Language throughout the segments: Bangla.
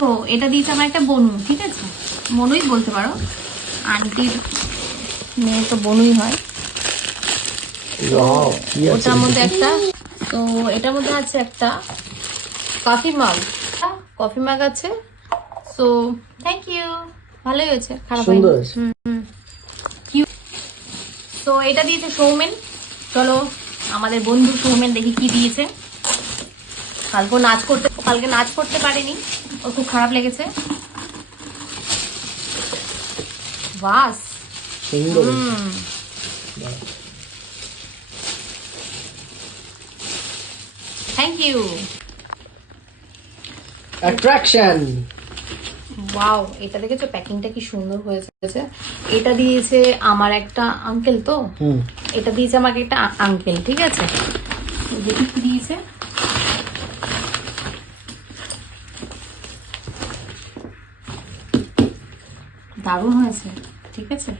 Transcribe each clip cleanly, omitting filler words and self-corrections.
তো এটা দিয়েছে আমার একটা বনু, ঠিক আছে, বনুই বলতে পারো, আন্টির মেয়ে তো বনুই হয়। ওটার মধ্যে একটা, তো এটার মধ্যে আছে একটা কফি মাগ আছে। সো থ্যাংক ইউ, ভালোই হয়েছে, খারাপ হয়নি। তো এটা দিয়েছে সৌমেন। চলো আমাদের বন্ধু সৌমেন দেখি কি দিয়েছে। কালকে নাচ করতে পারেনি, ওর খুব খারাপ লেগেছে। বাস থ্যাংক ইউ। অ্যাট্রাকশন। ওয়াও, এটা দেখেছো প্যাকিংটা কি সুন্দর হয়েছে। এটা দিয়েছে আমার একটা আঙ্কেল, তো এটা দিয়েছে আমাকে একটা আঙ্কেল, ঠিক আছে, দেখি কি দিয়েছে। দারুণ হয়েছে, ঠিক আছে,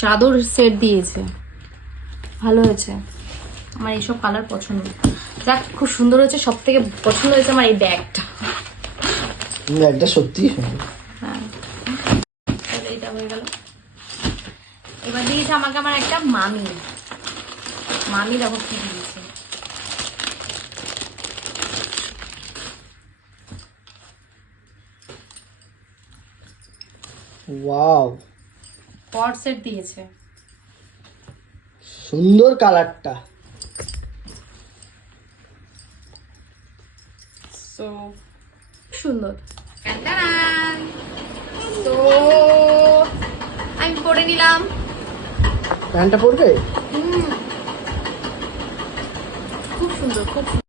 চাদর সেট দিয়েছে, ভালো হয়েছে, আমার এইসব কালার পছন্দ। যাক, খুব সুন্দর হয়েছে। সব থেকে পছন্দ হয়েছে আমার এই ব্যাগটা। ব্যাগটা সত্যি সুন্দর। হ্যাঁ, এইটা হয়ে গেল। এবার দিয়েছে আমাকে আমার একটা মামি দেখো কি দিয়েছে। ওয়াও, পট সেট দিয়েছে, সুন্দর কালারটা। সো সুন্দর। তো আমি পরে নিলাম। প্যান্টটা পরবে? খুব সুন্দর, খুব সুন্দর।